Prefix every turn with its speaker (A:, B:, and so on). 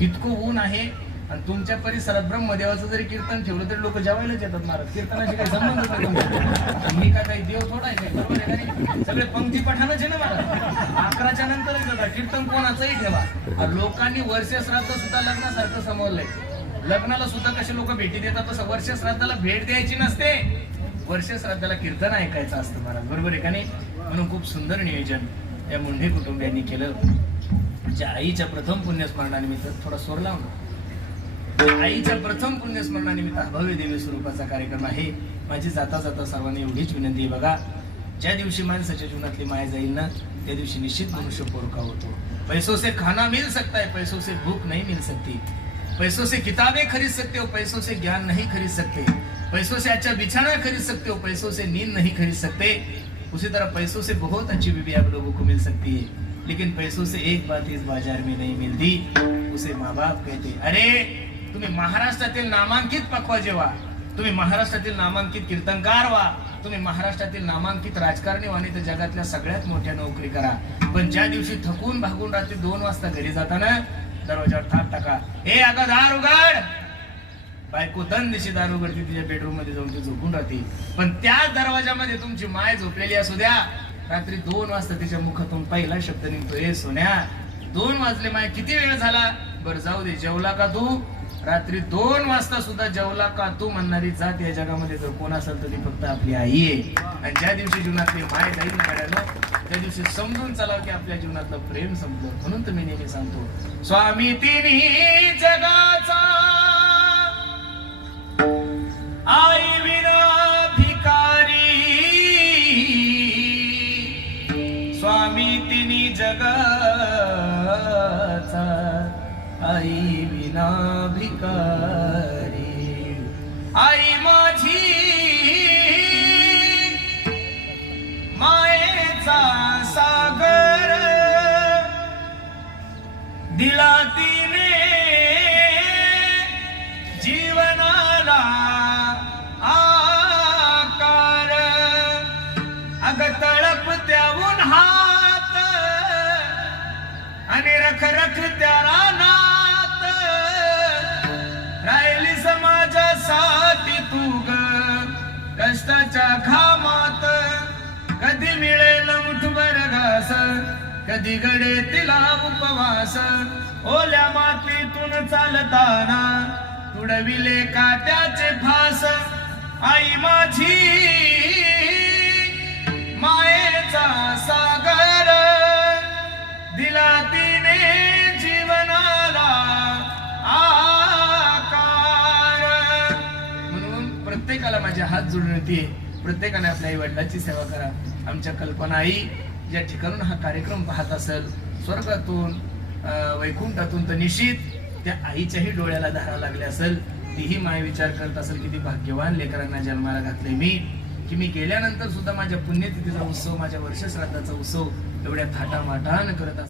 A: इतकं ऊन आहे. आणि तुमच्या परिसरात ब्रह्मदेवाचं जरी कीर्तन ठेवलं तरी लोक जेवायलाच येतात महाराज. कीर्तनाशी काही संबंध नाही तुमचा. मी का काही देव थोडा आहे बरोबर आहे का सगळे पंक्ती पठाणच आहे ना महाराज. अकराच्या नंतरच कीर्तन कोणाचंही ठेवा. लोकांनी वर्ष श्राद्ध सुद्धा लग्नासारखं समजलंय लग्नाला सुद्धा कसे लोक भेटी देतात तसं वर्ष श्राद्धाला भेट द्यायची नसते. वर्ष श्राद्धाला कीर्तन ऐकायचं असतं महाराज. बरोबर आहे का नाही? म्हणून खूप सुंदर नियोजन या मुंढे कुटुंबियांनी केलं. ज्या आईच्या प्रथम पुण्यस्मरणानिमित्त थोडा स्वर लावून आईच्या प्रथम पुण्यस्मरणानिमित्त भव्य देवी स्वरूपाचा कार्यक्रम आहे. माझी जाता जाता सर्वांनी एवढीच विनंती आहे बघा. ज्या दिवशी माणसाच्या जीवनातली माया जाईल ना त्या दिवशी निश्चित मनुष्य पोरका होतो. पैसो से खाना मिल सकता है पैसो से भूख नहीं मिल सकती. पैसों से किताबें खरीद सकते हो पैसों से ज्ञान नहीं खरीद सकते. पैसों से अच्छा बिछाना खरीद सकते हो पैसों से नींद नहीं खरीद सकते. उसी तरह पैसों से बहुत अच्छी बीबी आप लोगों को मिल सकती है. लेकिन पैसों से एक बात इस बाजार में नहीं मिलती। उसे माँ बाप कहते अरे तुम्ही महाराष्ट्रातील नामांकित पक्वाजे व्हा तुम्ही महाराष्ट्रातील नामांकित कीर्तनकार व्हा तुम्ही महाराष्ट्रातील नामांकित राजकारणी व्हा तर जगातल्या सगळ्यात मोठ्या नोकरी करा. पण ज्या दिवशी थकून भागून रात्री दोन वाजता घरी जाताना दरवाजावर थाप टाका. हे अगं दार उघड! बायको दन दिशी दार उघडते तिच्या बेडरूममध्ये जाऊन ती झोपून राहते. पण त्या दरवाजामध्ये तुमची माय झोपलेली असू द्या. रात्री दोन वाजता तिच्या मुखातून पहिला शब्द निघतो ए सोन्या दोन वाजले माय किती वेळ झाला? बर जाऊ दे जेवला का तू? रात्री दोन वाजता सुद्धा जेवला का तू? म्हणणारी जात या जगामध्ये जर कोण असेल तर ती फक्त आपली आई आहे. आणि ज्या दिवशी जीवनातली माय जाईल काढायला त्या दिवशी समजून चला की आपल्या जीवनातलं प्रेम संपलं. म्हणून तुम्ही नेहमी सांगतो स्वामी तिन्ही जगा जगाचा आई विना भिकारी. आई माझी मायेचा सागर. दिला तिने जीवनाला आकार. अग रख रख त्या रानात राहिली समाजासाठी तू ग. कष्टाच्या घामात. कधी मिळेल मुठभर घास. कधी घडे तिला उपवास. ओल्या मातीतून चालताना तुडविले काट्याचे फास. आई माझी हात जोडून येते. प्रत्येकाने आपल्या आई वडिलांची सेवा करा. आमच्या कल्पना आई ज्या ठिकाणून हा कार्यक्रम पाहत असेल स्वर्गातून वैकुंठातून तर निश्चित त्या आईच्याही डोळ्याला धारा लागल्या असेल. तीही माय विचार करत असेल किती भाग्यवान लेकरांना जन्माला घातले मी की मी गेल्यानंतर सुद्धा माझ्या पुण्यतिथीचा उत्सव माझ्या वर्षश्राद्धाचा उत्सव एवढ्या थाटामाटानं करत असेल